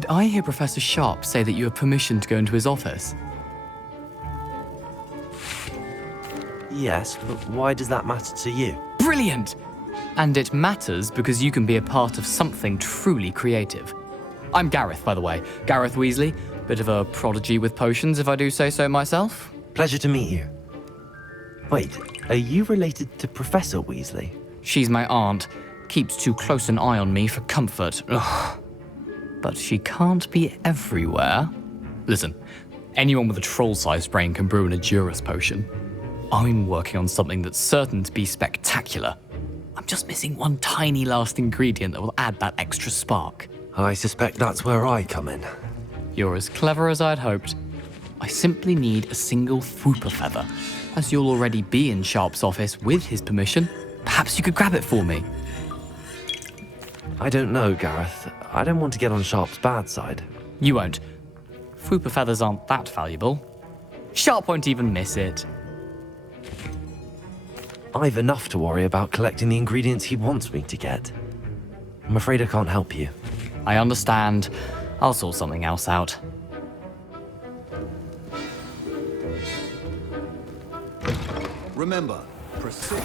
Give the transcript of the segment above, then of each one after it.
Did I hear Professor Sharp say that you have permission to go into his office? Yes, but why does that matter to you? Brilliant! And it matters because you can be a part of something truly creative. I'm Gareth, by the way. Gareth Weasley. Bit of a prodigy with potions, if I do say so myself. Pleasure to meet you. Wait, are you related to Professor Weasley? She's my aunt. Keeps too close an eye on me for comfort. Ugh. But she can't be everywhere. Listen, anyone with a troll-sized brain can brew an Edurus potion. I'm working on something that's certain to be spectacular. I'm just missing one tiny last ingredient that will add that extra spark. I suspect that's where I come in. You're as clever as I'd hoped. I simply need a single Fwooper feather. As you'll already be in Sharp's office with his permission, perhaps you could grab it for me. I don't know, Gareth. I don't want to get on Sharp's bad side. You won't. Fwooper feathers aren't that valuable. Sharp won't even miss it. I've enough to worry about collecting the ingredients he wants me to get. I'm afraid I can't help you. I understand. I'll sort something else out. Remember, proceed.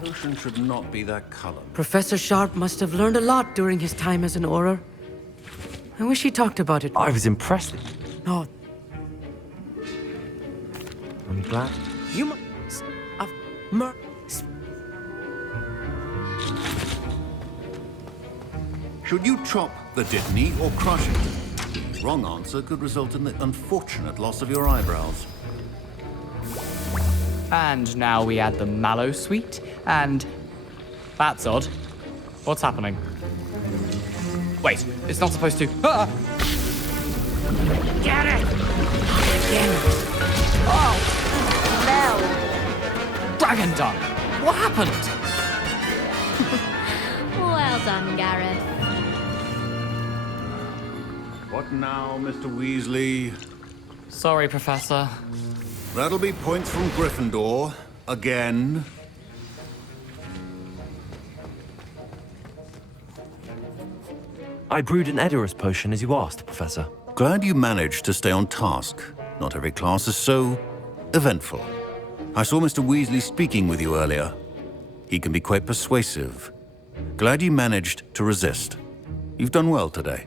The potion should not be that color. Professor Sharp must have learned a lot during his time as an Auror. I wish he talked about it. I was impressed. No, I'm glad. you must have Should you chop the Dittany or crush it? Wrong answer could result in the unfortunate loss of your eyebrows. And now we add the mallow sweet, and... That's odd. What's happening? Wait, it's not supposed to... Ah! Get it! Oh! No! Dragon Dung! What happened? Well done, Gareth. What now, Mr. Weasley? Sorry, Professor. That'll be points from Gryffindor. Again. I brewed an Edurus potion as you asked, Professor. Glad you managed to stay on task. Not every class is so eventful. I saw Mr. Weasley speaking with you earlier. He can be quite persuasive. Glad you managed to resist. You've done well today.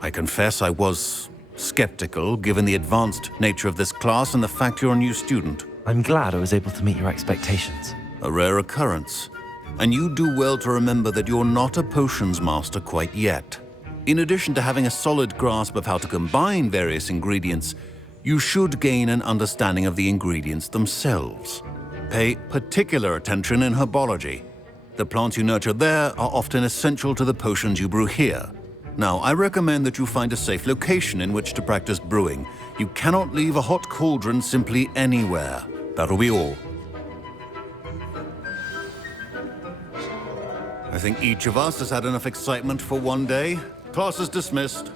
I confess I was skeptical, given the advanced nature of this class and the fact you're a new student. I'm glad I was able to meet your expectations. A rare occurrence. And you do well to remember that you're not a potions master quite yet. In addition to having a solid grasp of how to combine various ingredients, you should gain an understanding of the ingredients themselves. Pay particular attention in herbology. The plants you nurture there are often essential to the potions you brew here. Now, I recommend that you find a safe location in which to practice brewing. You cannot leave a hot cauldron simply anywhere. That'll be all. I think each of us has had enough excitement for one day. Class is dismissed.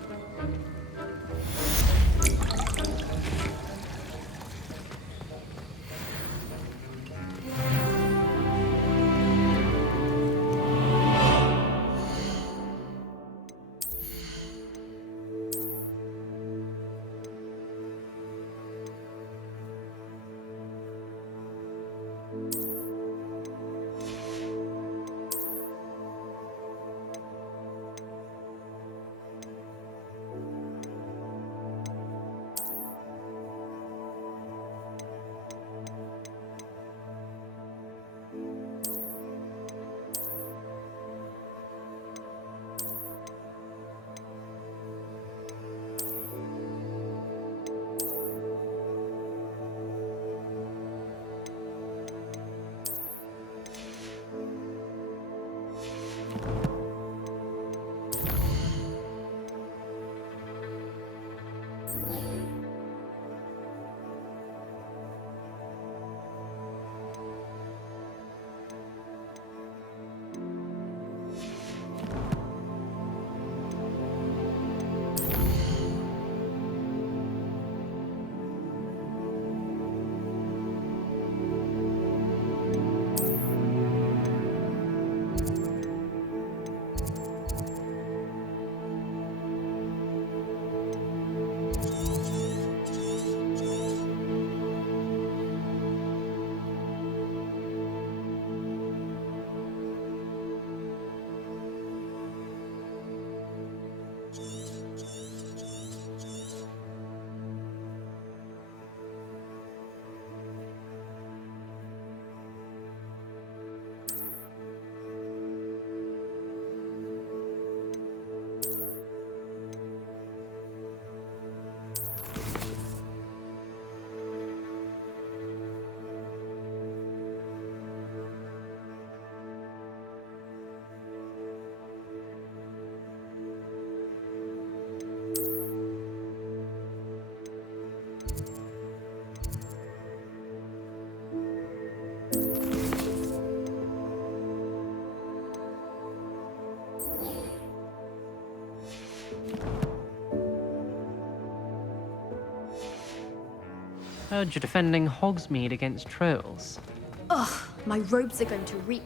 Heard you're defending Hogsmeade against trolls. Ugh, my robes are going to reek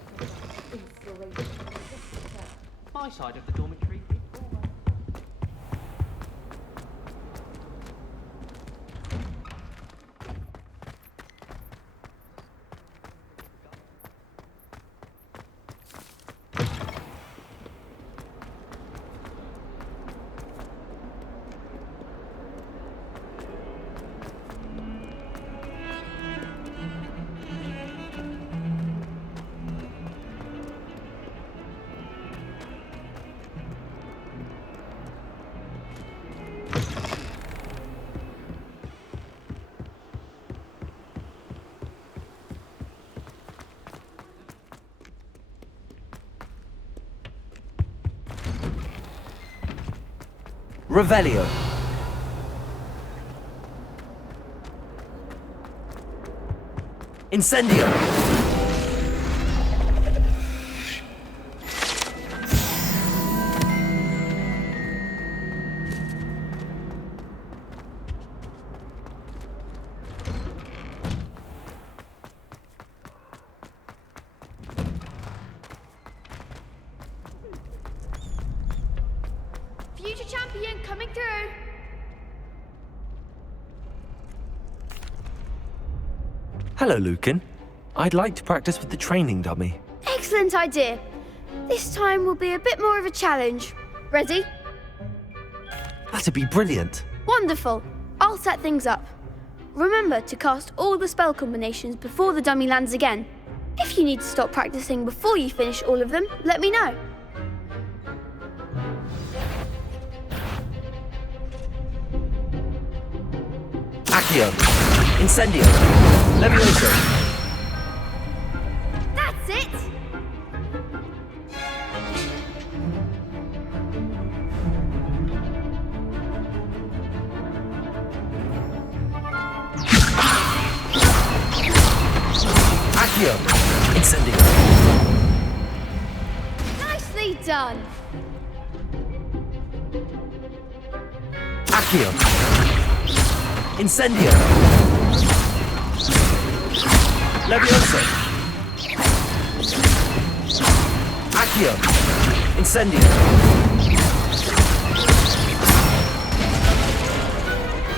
inspiration. My side of the dormitory. Revelio. Incendio. Future champion coming through. Hello, Lucan. I'd like to practice with the training dummy. Excellent idea. This time will be a bit more of a challenge. Ready? That'd be brilliant. Wonderful. I'll set things up. Remember to cast all the spell combinations before the dummy lands again. If you need to stop practicing before you finish all of them, let me know. Accio. Incendio. Levioso. That's it! Accio. Incendio. Nicely done! Accio. Incendio. Levioso. Accio. Incendio.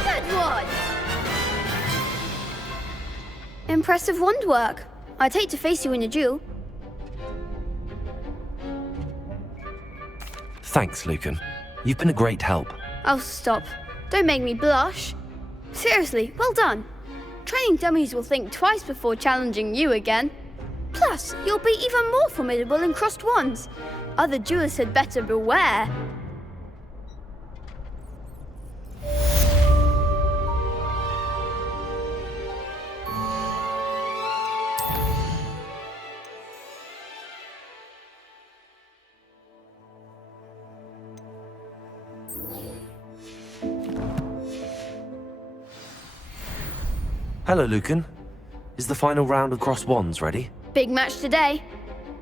Good one! Impressive wand work. I'd hate to face you in a duel. Thanks, Lucan. You've been a great help. Oh, stop. Don't make me blush. Seriously, well done. Training dummies will think twice before challenging you again. Plus, you'll be even more formidable in crossed wands. Other duelists had better beware. Hello, Lucan. Is the final round of Cross Wands ready? Big match today.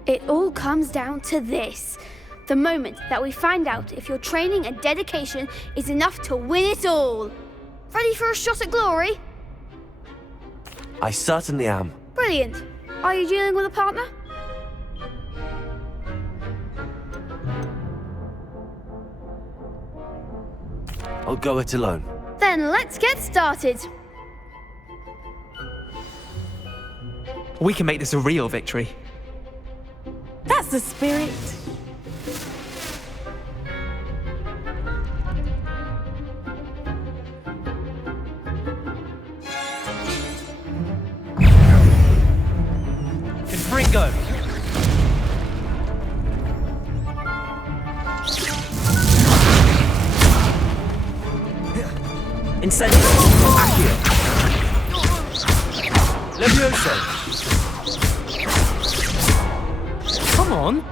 It all comes down to this. The moment that we find out if your training and dedication is enough to win it all. Ready for a shot at glory? I certainly am. Brilliant. Are you dealing with a partner? I'll go it alone. Then let's get started. We can make this a real victory. That's the spirit. Confringo. Incendio. Accio. Levioso. Come on.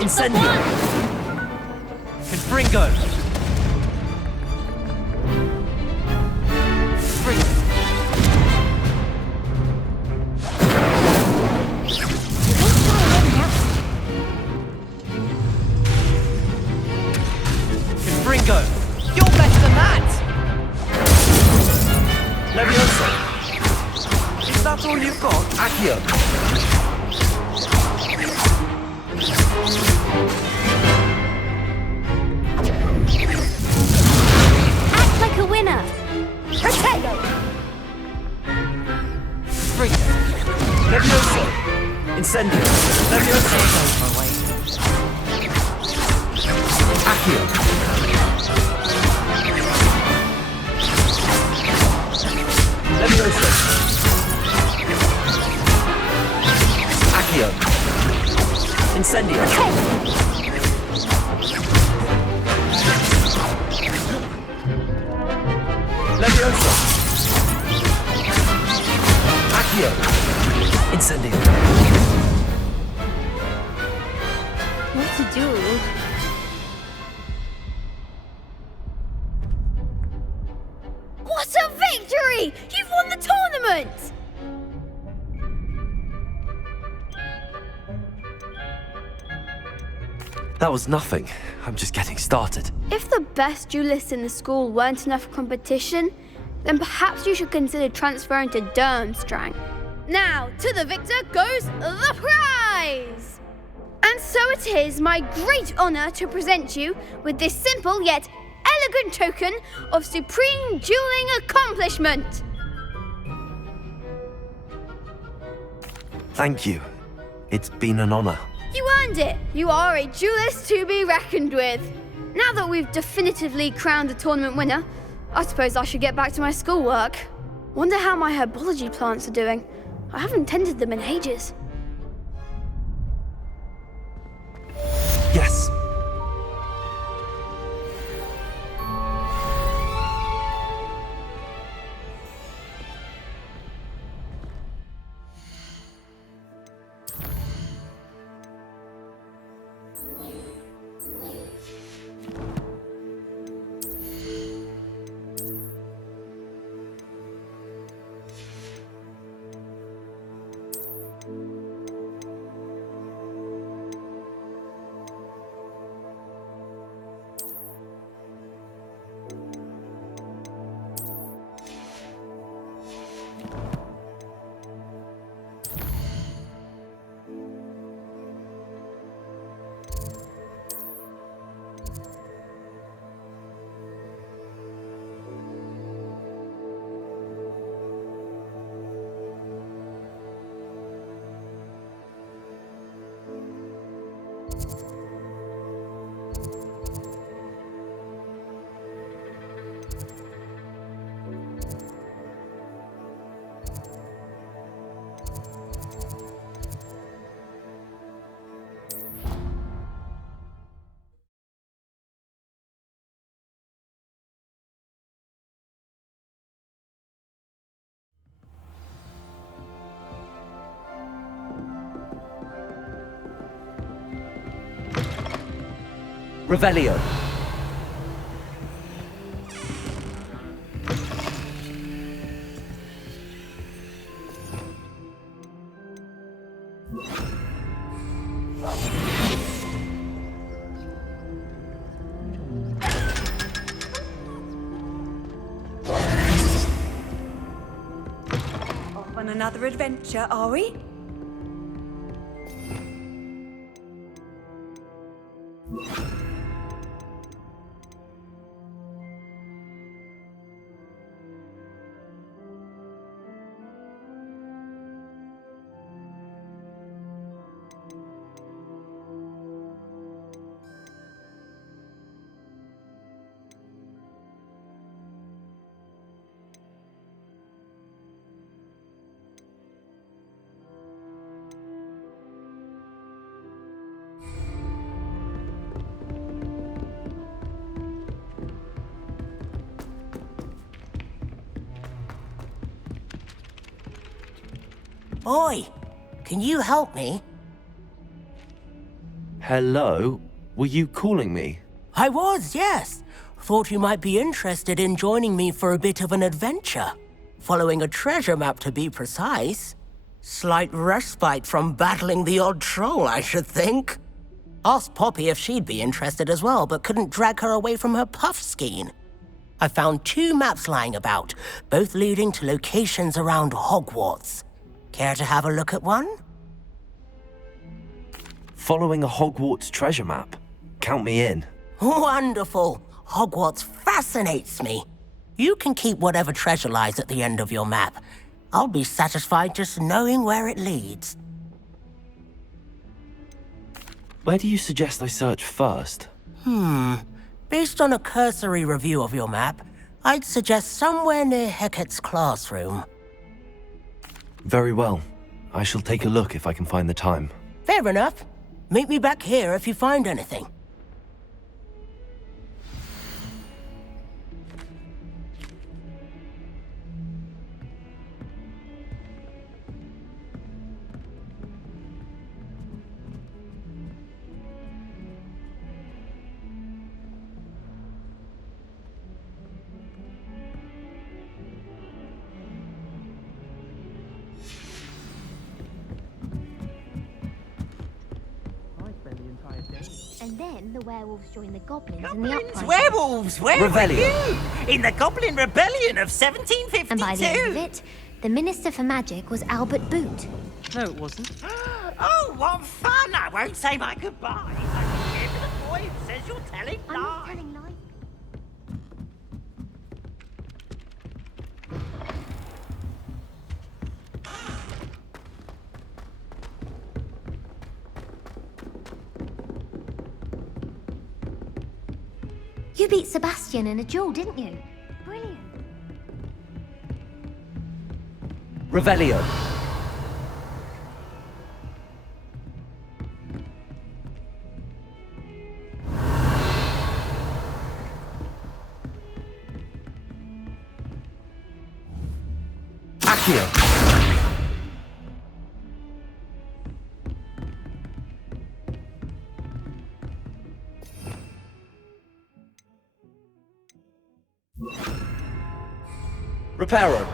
Incendio. Confringo. all you've got? Accio. Act like a winner. Potato! Freeze. Levioso. Incendio. Levioso. Accio. Levioso. Accio. Incendio. Levioso. Accio. Incendio. What to do? What a victory! You've won the tournament! That was nothing. I'm just getting started. If the best duelists in the school weren't enough for competition, then perhaps you should consider transferring to Durmstrang. Now, to the victor goes the prize! And so it is my great honor to present you with this simple yet elegant token of supreme dueling accomplishment. Thank you. It's been an honor. You earned it. You are a duelist to be reckoned with. Now that we've definitively crowned the tournament winner, I suppose I should get back to my schoolwork. Wonder how my herbology plants are doing. I haven't tended them in ages. Yes. Revelio. Off on another adventure, are we? Oi, can you help me? Hello? Were you calling me? I was, yes. Thought you might be interested in joining me for a bit of an adventure. Following a treasure map, to be precise. Slight respite from battling the odd troll, I should think. Asked Poppy if she'd be interested as well, but couldn't drag her away from her puff skein. I found 2 maps lying about, both leading to locations around Hogwarts. Care to have a look at one? Following a Hogwarts treasure map. Count me in. Wonderful. Hogwarts fascinates me. You can keep whatever treasure lies at the end of your map. I'll be satisfied just knowing where it leads. Where do you suggest I search first? Based on a cursory review of your map, I'd suggest somewhere near Hecat's classroom. Very well. I shall take a look if I can find the time. Fair enough. Meet me back here if you find anything. And then the werewolves join the goblins in the Goblins, uprising. werewolves, where Revelio. were you? In the Goblin Rebellion of 1752. And by the end of it, the Minister for Magic was Albert Boot. No, it wasn't. Oh, what fun! I won't say my goodbyes. I'm here for the boy who says you're telling I'm not lies. telling lies. You beat Sebastian in a duel, didn't you? Brilliant. Revelio. Accio. Reparo.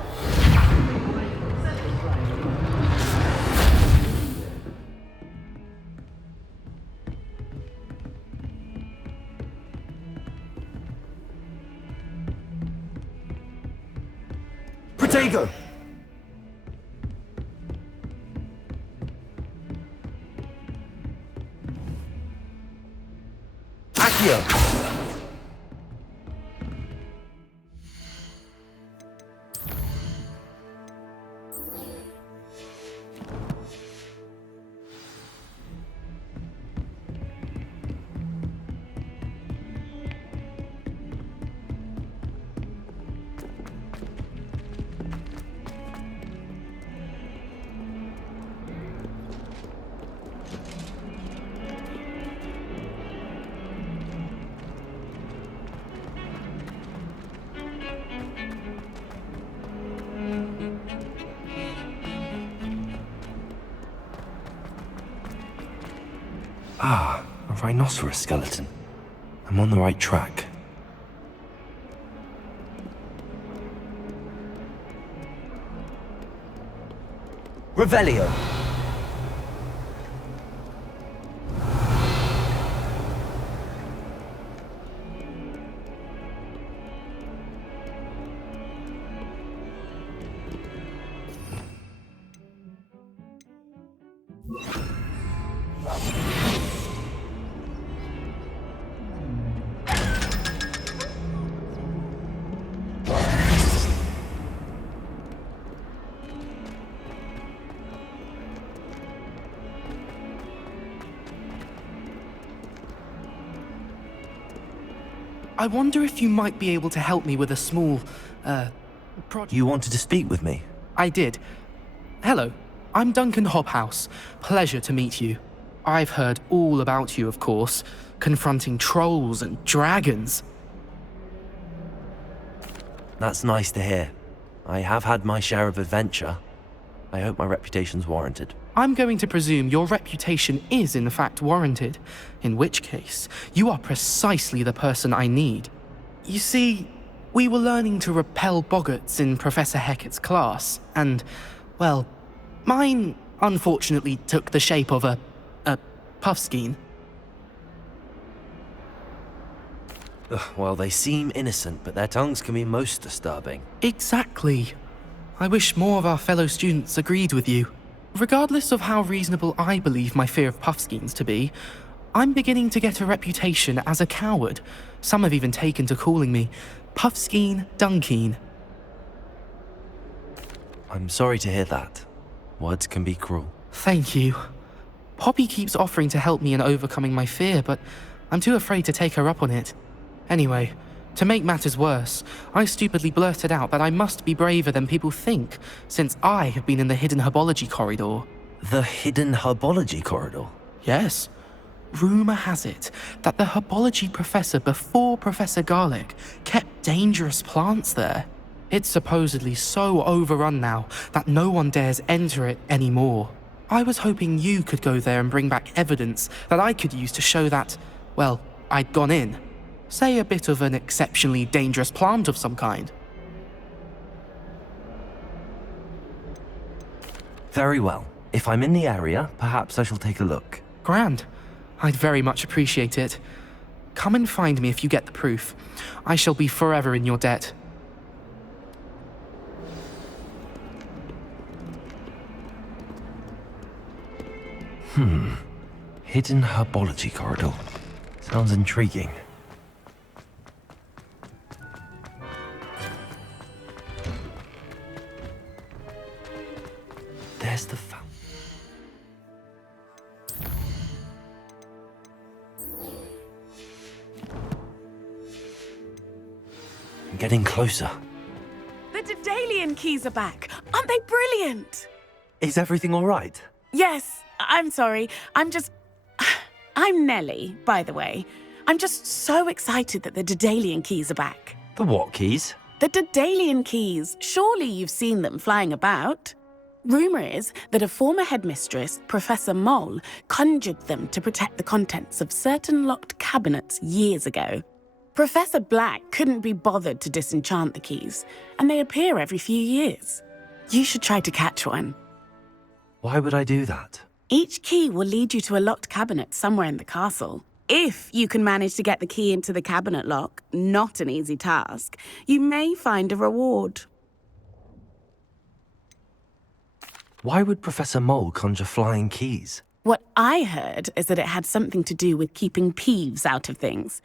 Protego. Accio. Ah, a rhinoceros skeleton. I'm on the right track. Revelio. I wonder if you might be able to help me with a small, project. You wanted to speak with me? I did. Hello, I'm Duncan Hobhouse. Pleasure to meet you. I've heard all about you, of course, confronting trolls and dragons. That's nice to hear. I have had my share of adventure. I hope my reputation's warranted. I'm going to presume your reputation is in fact warranted, in which case, you are precisely the person I need. You see, we were learning to repel boggarts in Professor Hecat's class, and, well, mine unfortunately took the shape of a puffskein. Well, they seem innocent, but their tongues can be most disturbing. Exactly. I wish more of our fellow students agreed with you. Regardless of how reasonable I believe my fear of Puffskeins to be, I'm beginning to get a reputation as a coward. Some have even taken to calling me Puffskeen Dunkeen. I'm sorry to hear that. Words can be cruel. Thank you. Poppy keeps offering to help me in overcoming my fear, but I'm too afraid to take her up on it. Anyway, to make matters worse, I stupidly blurted out that I must be braver than people think, since I have been in the hidden herbology corridor. The hidden herbology corridor? Yes. Rumour has it that the herbology professor before Professor Garlic kept dangerous plants there. It's supposedly so overrun now that no one dares enter it anymore. I was hoping you could go there and bring back evidence that I could use to show that, well, I'd gone in. Say a bit of an exceptionally dangerous plant of some kind. Very well. If I'm in the area, perhaps I shall take a look. Grand. I'd very much appreciate it. Come and find me if you get the proof. I shall be forever in your debt. Hidden herbology corridor. Sounds intriguing. There's the fountain. I'm getting closer. The Daedalian keys are back. Aren't they brilliant? Is everything all right? Yes, I'm sorry. I'm Nellie, by the way. I'm just so excited that the Daedalian keys are back. The what keys? The Daedalian keys. Surely you've seen them flying about. Rumour is that a former headmistress, Professor Mole, conjured them to protect the contents of certain locked cabinets years ago. Professor Black couldn't be bothered to disenchant the keys, and they appear every few years. You should try to catch one. Why would I do that? Each key will lead you to a locked cabinet somewhere in the castle. If you can manage to get the key into the cabinet lock, not an easy task, you may find a reward. Why would Professor Mole conjure flying keys? What I heard is that it had something to do with keeping Peeves out of things.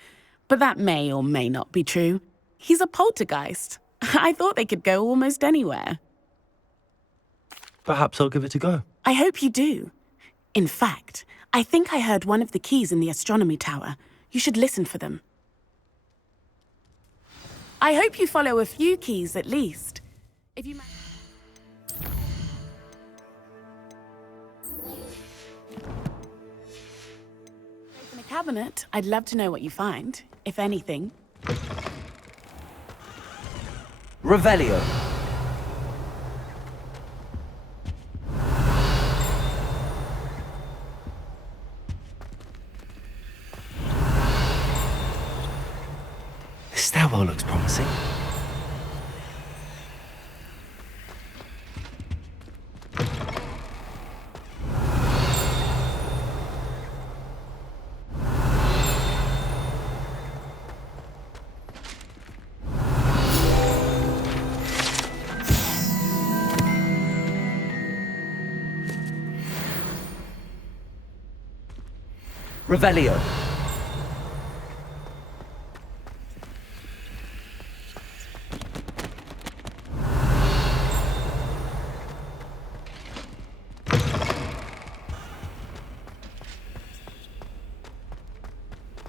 But that may or may not be true. He's a poltergeist. I thought they could go almost anywhere. Perhaps I'll give it a go. I hope you do. In fact, I think I heard one of the keys in the astronomy tower. You should listen for them. I hope you follow a few keys at least. If you open a cabinet, I'd love to know what you find, if anything. Revelio. This stairwell looks promising. Revelio.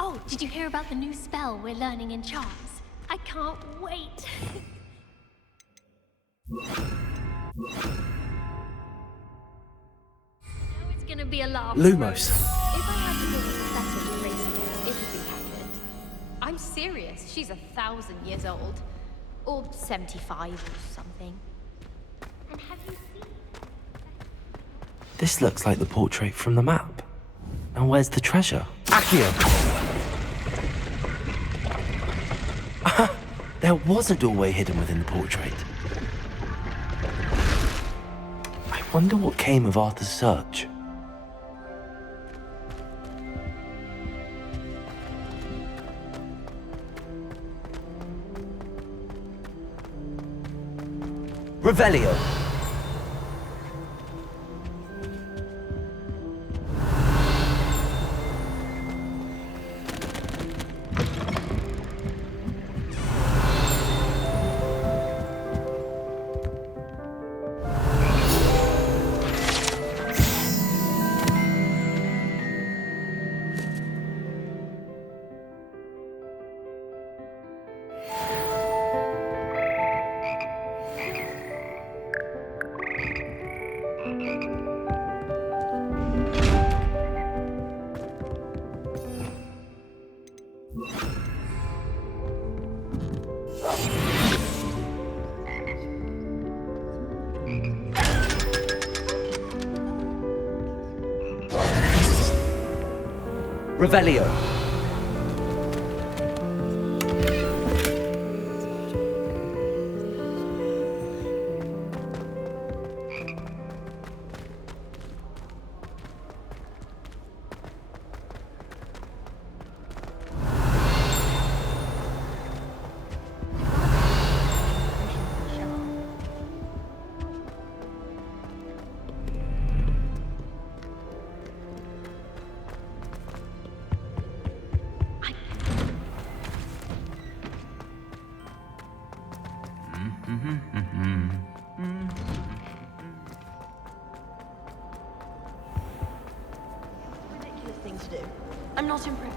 Oh, did you hear about the new spell we're learning in charms? I can't wait. It's gonna be a laugh. Lumos. If I had to be a professor to race it would be accurate. I'm serious. She's 1,000 years old. Or 75 or something. And have you seen? This looks like the portrait from the map. Now where's the treasure? Accio! There was a doorway hidden within the portrait. I wonder what came of Arthur's search. Revelio. Revelio. Ridiculous thing to do. I'm not impressed.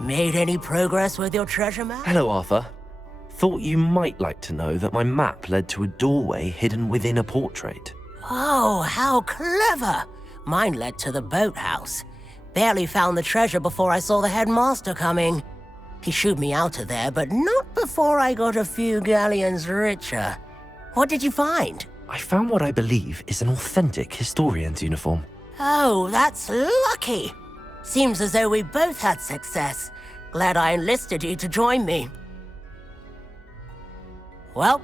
Made any progress with your treasure map? Hello, Arthur. Thought you might like to know that my map led to a doorway hidden within a portrait. Oh, how clever! Mine led to the boathouse. Barely found the treasure before I saw the headmaster coming. He shooed me out of there, but not before I got a few galleons richer. What did you find? I found what I believe is an authentic historian's uniform. Oh, that's lucky. Seems as though we both had success. Glad I enlisted you to join me. Well,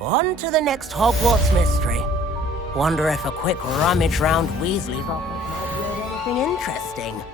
on to the next Hogwarts mystery. Wonder if a quick rummage round Weasley's office might learn anything interesting.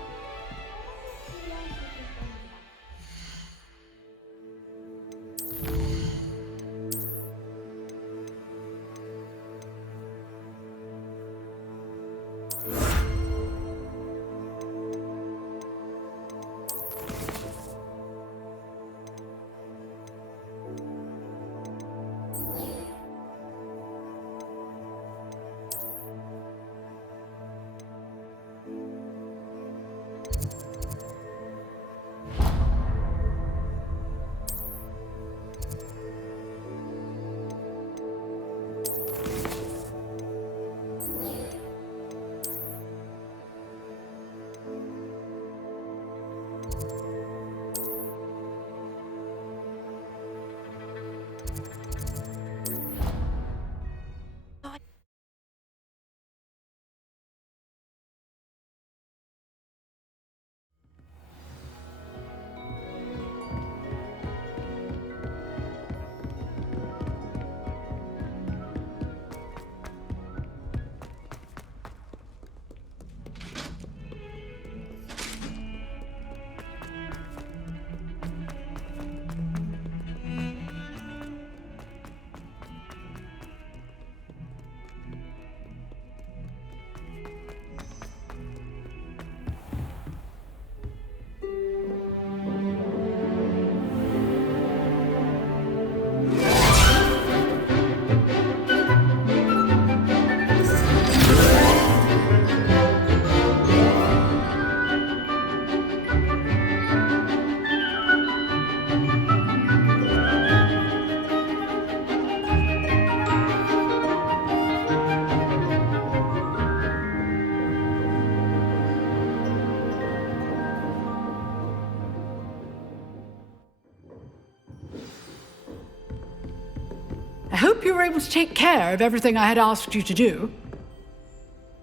you were able to take care of everything I had asked you to do.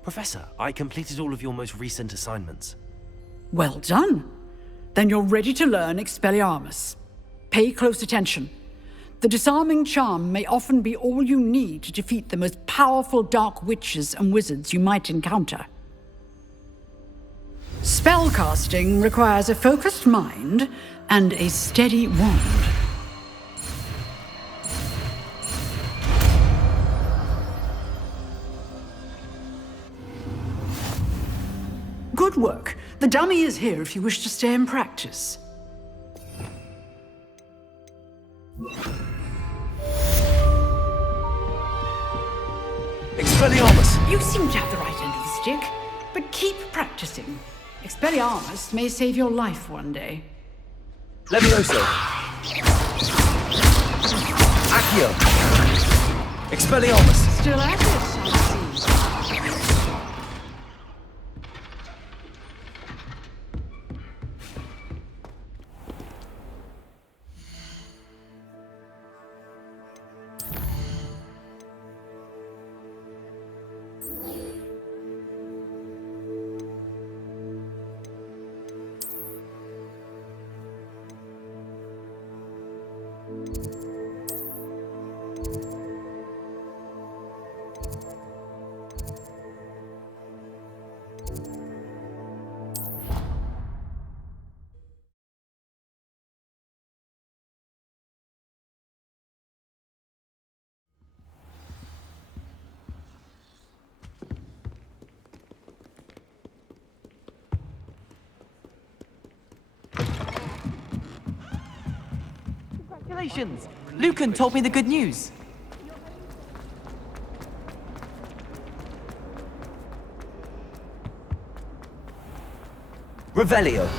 Professor, I completed all of your most recent assignments. Well done. Then you're ready to learn Expelliarmus. Pay close attention. The disarming charm may often be all you need to defeat the most powerful dark witches and wizards you might encounter. Spellcasting requires a focused mind and a steady wand. Good work. The dummy is here if you wish to stay and practice. Expelliarmus! You seem to have the right end of the stick, but keep practicing. Expelliarmus may save your life one day. Levioso! Accio! Expelliarmus! Still at it, I see. Congratulations! Lucan told me the good news. Revelio.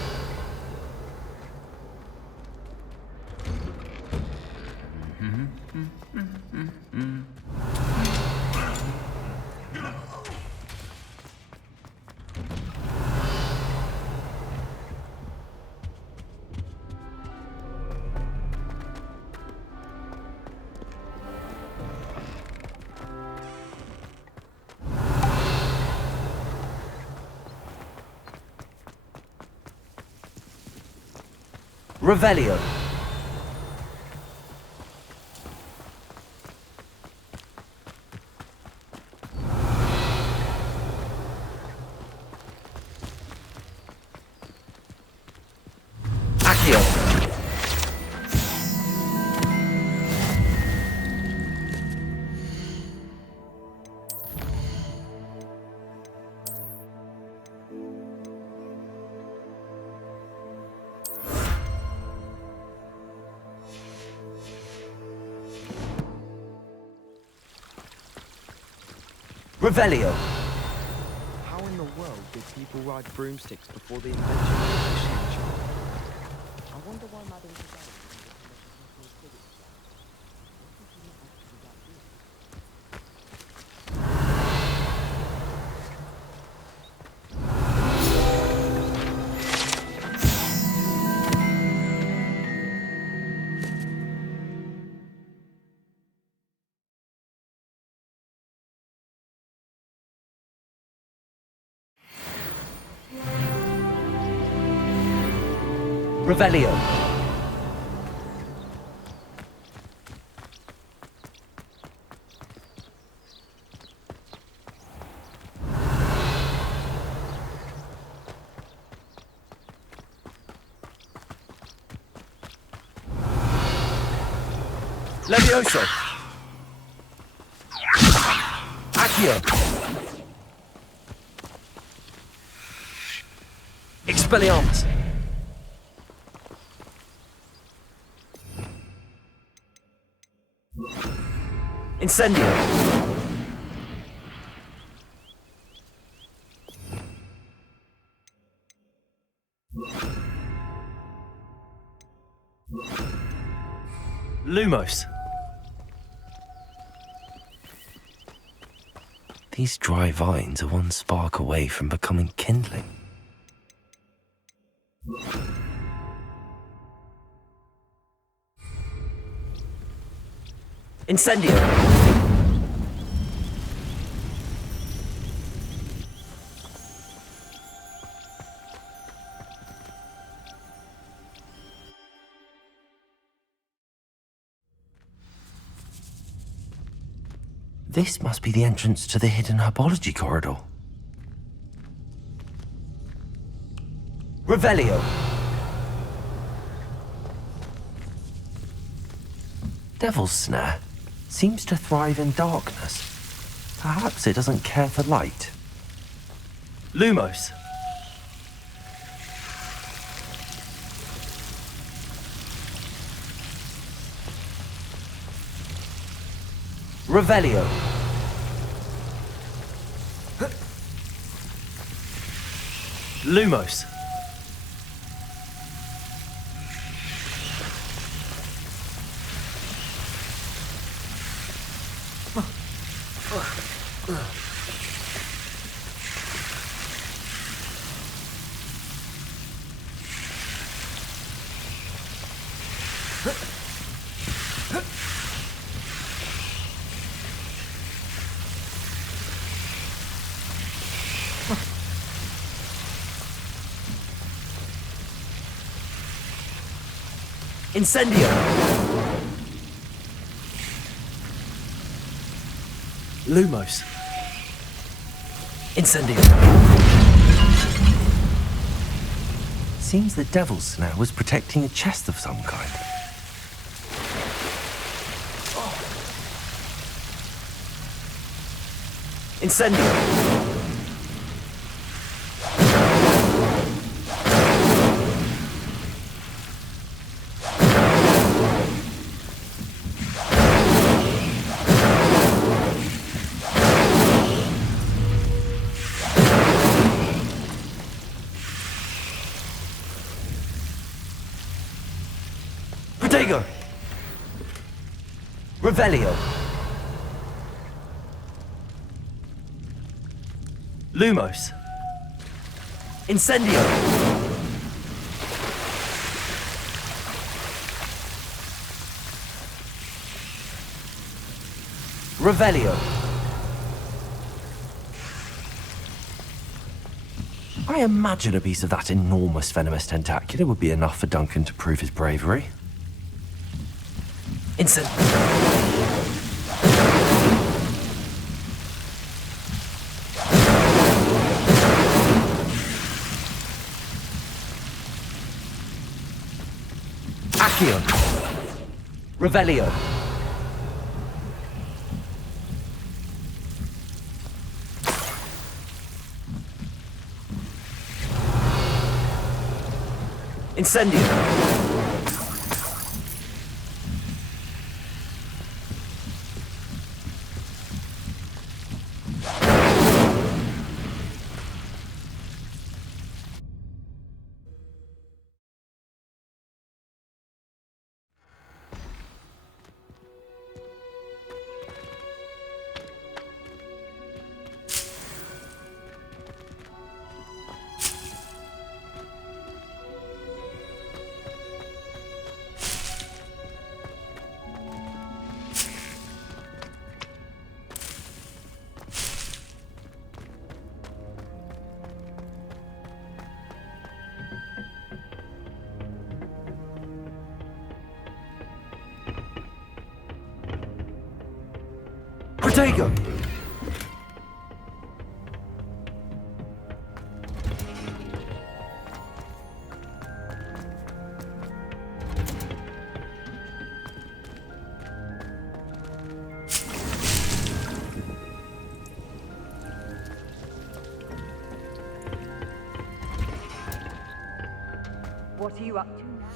Revelio. Accio. Revelio. How in the world did people ride broomsticks before the invention of the machine shop? I wonder why Madame Revelio. Levioso. Accio. Expelliarmus. Incendio. Lumos. These dry vines are one spark away from becoming kindling. Incendio! This must be the entrance to the hidden herbology corridor. Revelio! Devil's Snare seems to thrive in darkness. Perhaps it doesn't care for light. Lumos! Revelio! Lumos! Incendio! Lumos. Incendio. Seems the Devil's Snare was protecting a chest of some kind. Incendio. Protego! Revelio. Lumos. Incendio. Revelio. I imagine a piece of that enormous venomous tentacula would be enough for Duncan to prove his bravery. Incendio. Accio. Revelio. Incendio. Protego! What are you up to now?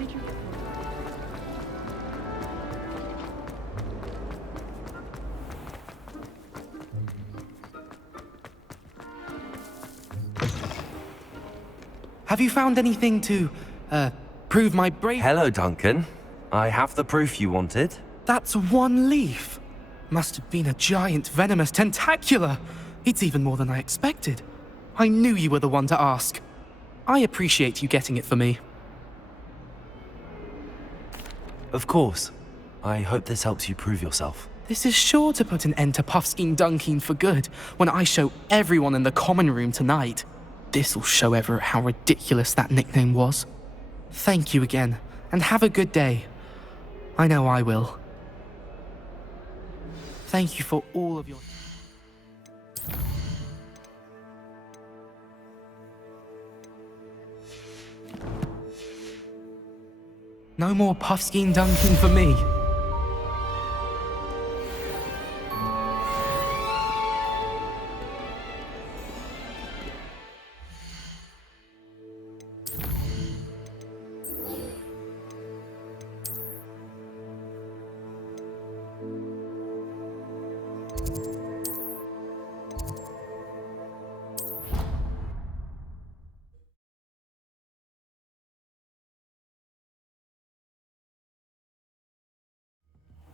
did you get Have you found anything to, prove my bravery? Hello, Duncan. I have the proof you wanted. That's one leaf. Must have been a giant venomous tentacula. It's even more than I expected. I knew you were the one to ask. I appreciate you getting it for me. Of course. I hope this helps you prove yourself. This is sure to put an end to Puffskein Dunkeen for good when I show everyone in the common room tonight. This'll show Everett how ridiculous that nickname was. Thank you again, and have a good day. I know I will. Thank you for all of your... No more Puffskein Dunkeen for me.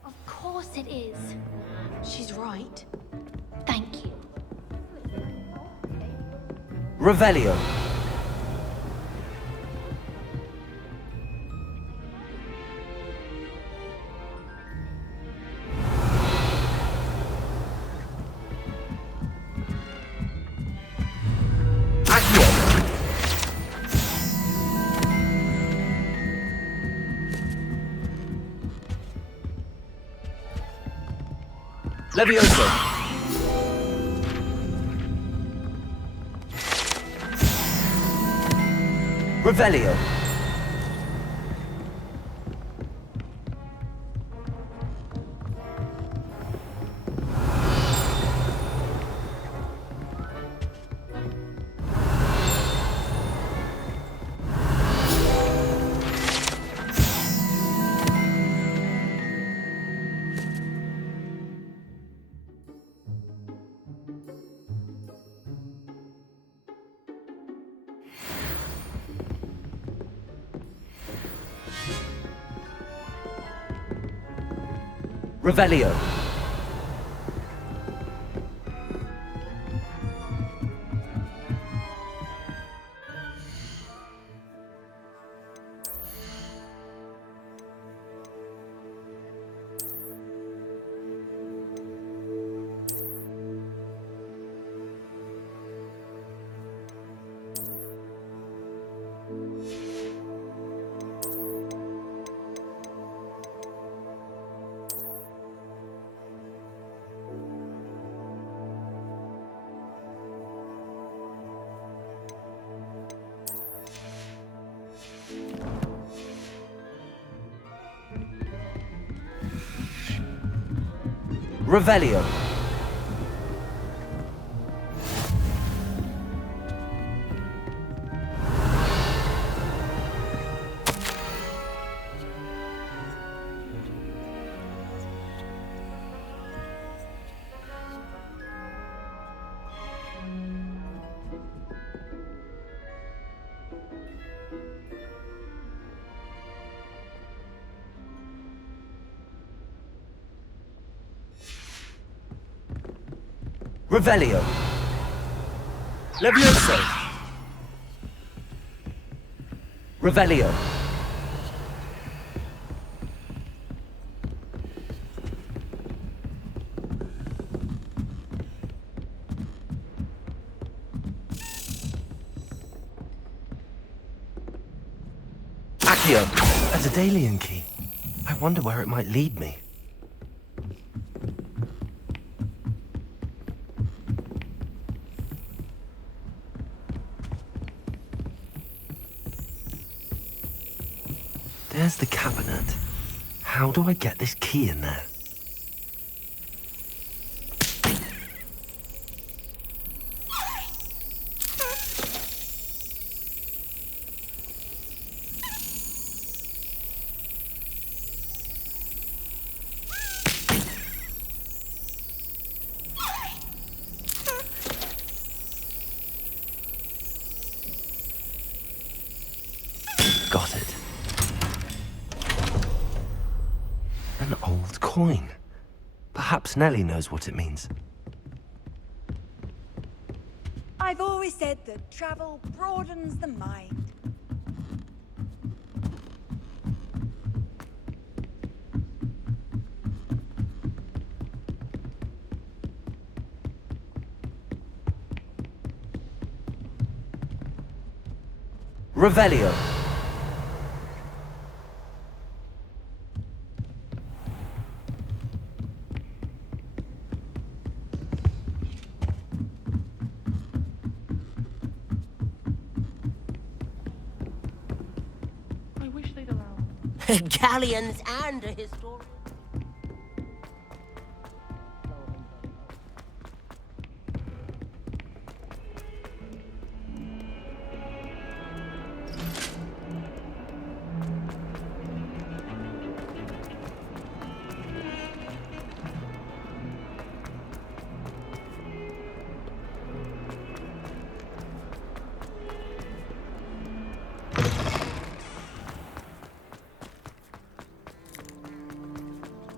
Of course it is. She's right. Thank you. Revelio. Levioso. Revelio. Revelio. Revelio. Revelio. Levioso. Revelio. Accio. A Daedalian key. I wonder where it might lead me. There's the cabinet. How do I get this key in there? coin. Perhaps Nellie knows what it means. I've always said that travel broadens the mind. Revelio. I wish they'd allow Galleons and a historian.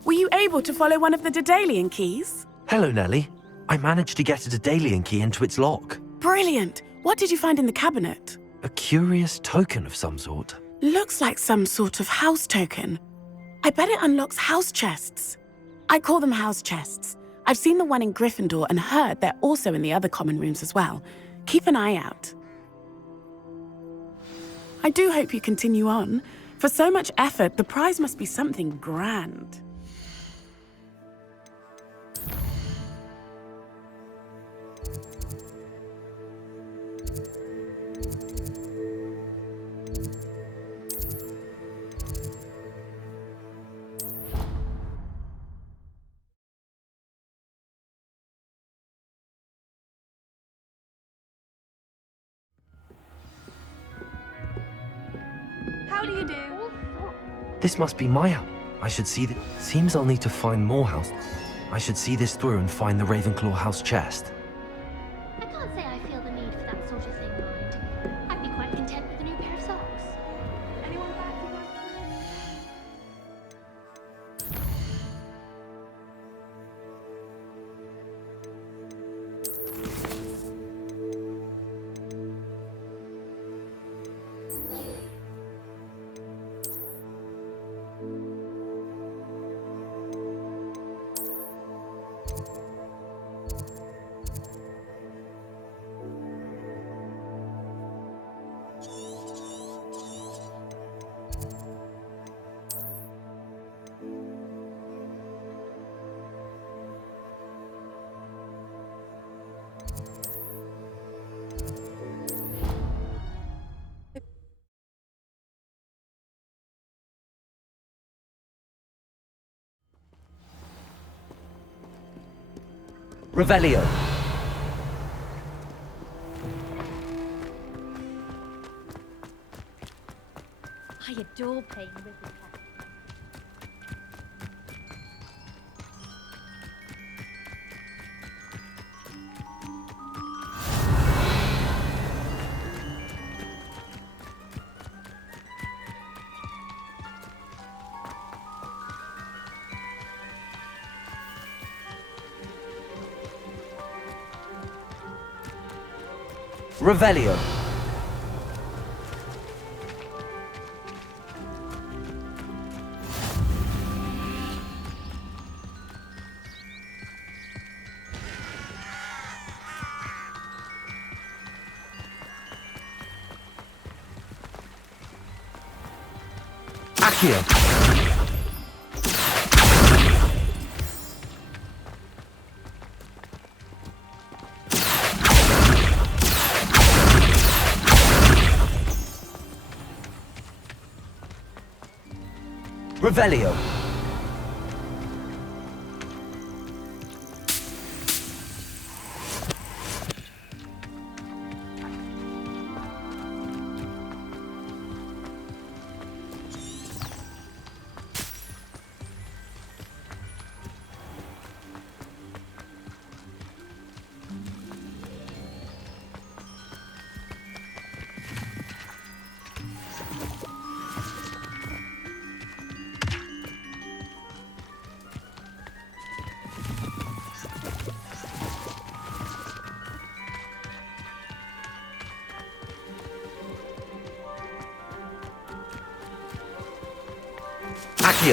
Were you able to follow one of the Daedalian keys? Hello, Nellie. I managed to get a Daedalian key into its lock. Brilliant! What did you find in the cabinet? A curious token of some sort. Looks like some sort of house token. I bet it unlocks house chests. I call them house chests. I've seen the one in Gryffindor and heard they're also in the other common rooms as well. Keep an eye out. I do hope you continue on. For so much effort, the prize must be something grand. How do you do? This must be my house. I should see that. Seems I'll need to find more house. I should see this through and find the Ravenclaw house chest. I can't say I feel the need for that sort of thing, mind. I'd be quite content with a new pair of socks. Anyone fancy one? Revelio. I adore playing with the cat. Revelio. Accio. Revelio.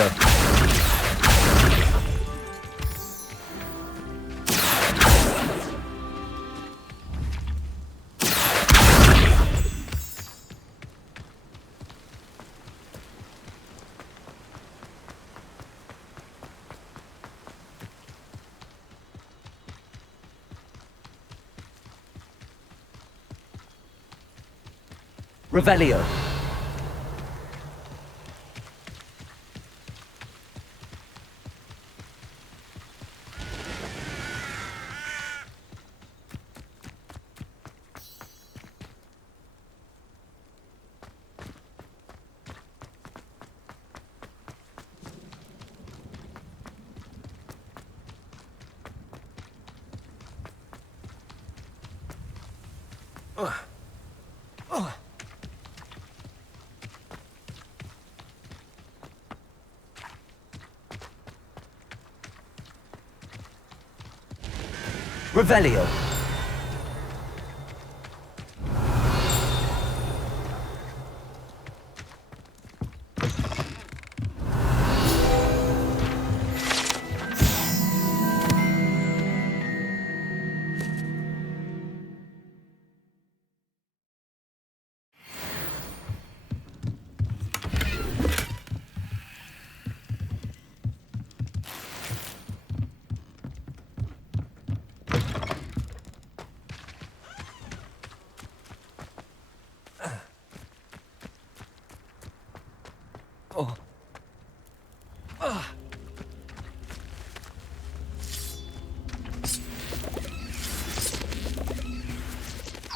Accio. Revelio. Revelio.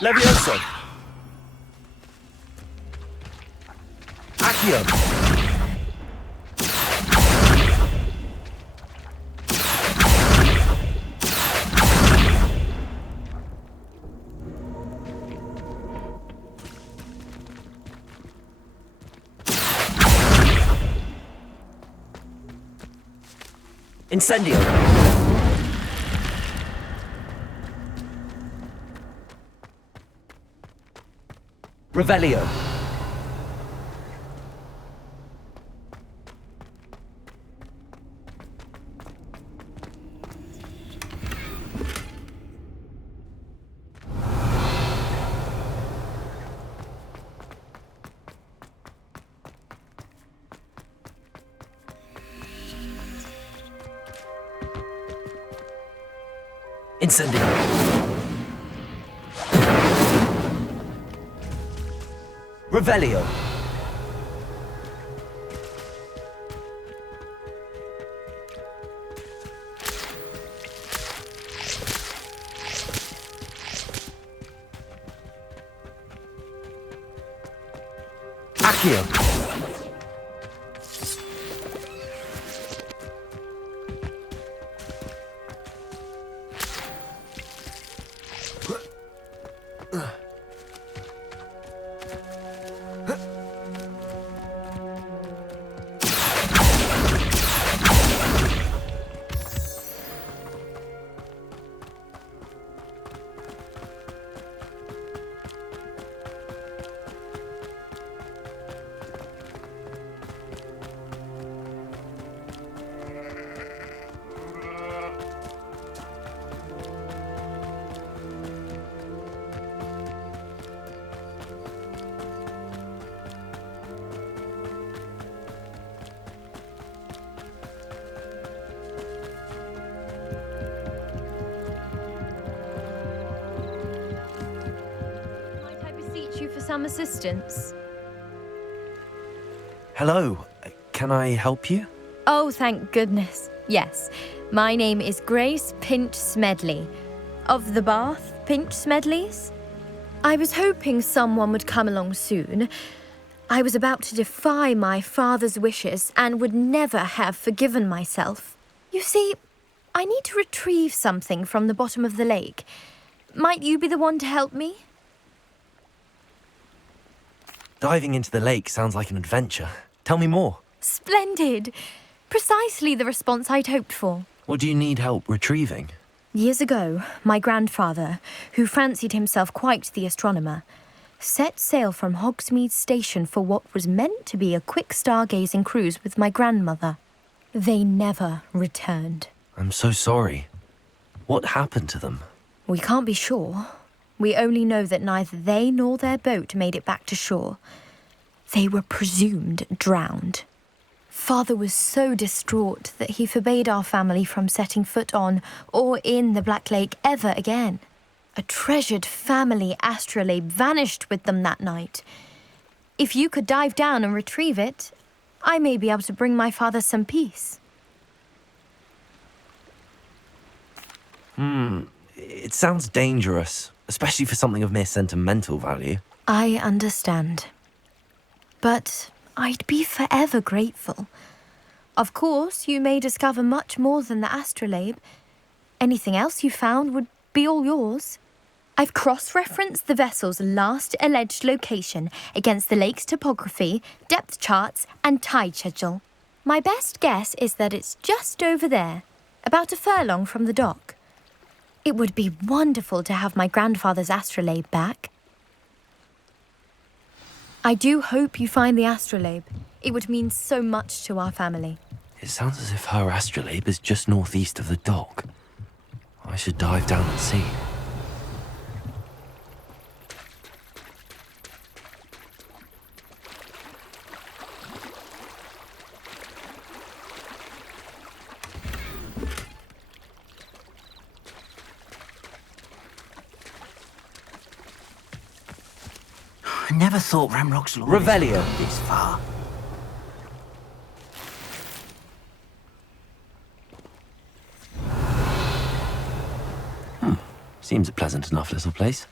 Levioso. Accio. Incendio. Revelio. Incendio. Revelio. Accio. Some assistance. Hello. Can I help you? Oh, thank goodness. Yes. My name is Grace Pinch Smedley. Of the Bath Pinch Smedleys. I was hoping someone would come along soon. I was about to defy my father's wishes and would never have forgiven myself. You see, I need to retrieve something from the bottom of the lake. Might you be the one to help me? Diving into the lake sounds like an adventure. Tell me more. Splendid. Precisely the response I'd hoped for. What do you need help retrieving? Years ago, my grandfather, who fancied himself quite the astronomer, set sail from Hogsmeade Station for what was meant to be a quick stargazing cruise with my grandmother. They never returned. I'm so sorry. What happened to them? We can't be sure. We only know that neither they nor their boat made it back to shore. They were presumed drowned. Father was so distraught that he forbade our family from setting foot on or in the Black Lake ever again. A treasured family astrolabe vanished with them that night. If you could dive down and retrieve it, I may be able to bring my father some peace. It sounds dangerous, especially for something of mere sentimental value. I understand. But I'd be forever grateful. Of course, you may discover much more than the astrolabe. Anything else you found would be all yours. I've cross-referenced the vessel's last alleged location against the lake's topography, depth charts, and tide schedule. My best guess is that it's just over there, about a furlong from the dock. It would be wonderful to have my grandfather's astrolabe back. I do hope you find the astrolabe. It would mean so much to our family. It sounds as if her astrolabe is just northeast of the dock. I should dive down and see. I never thought Ramrock's law Revelio. this far. Seems a pleasant enough little place.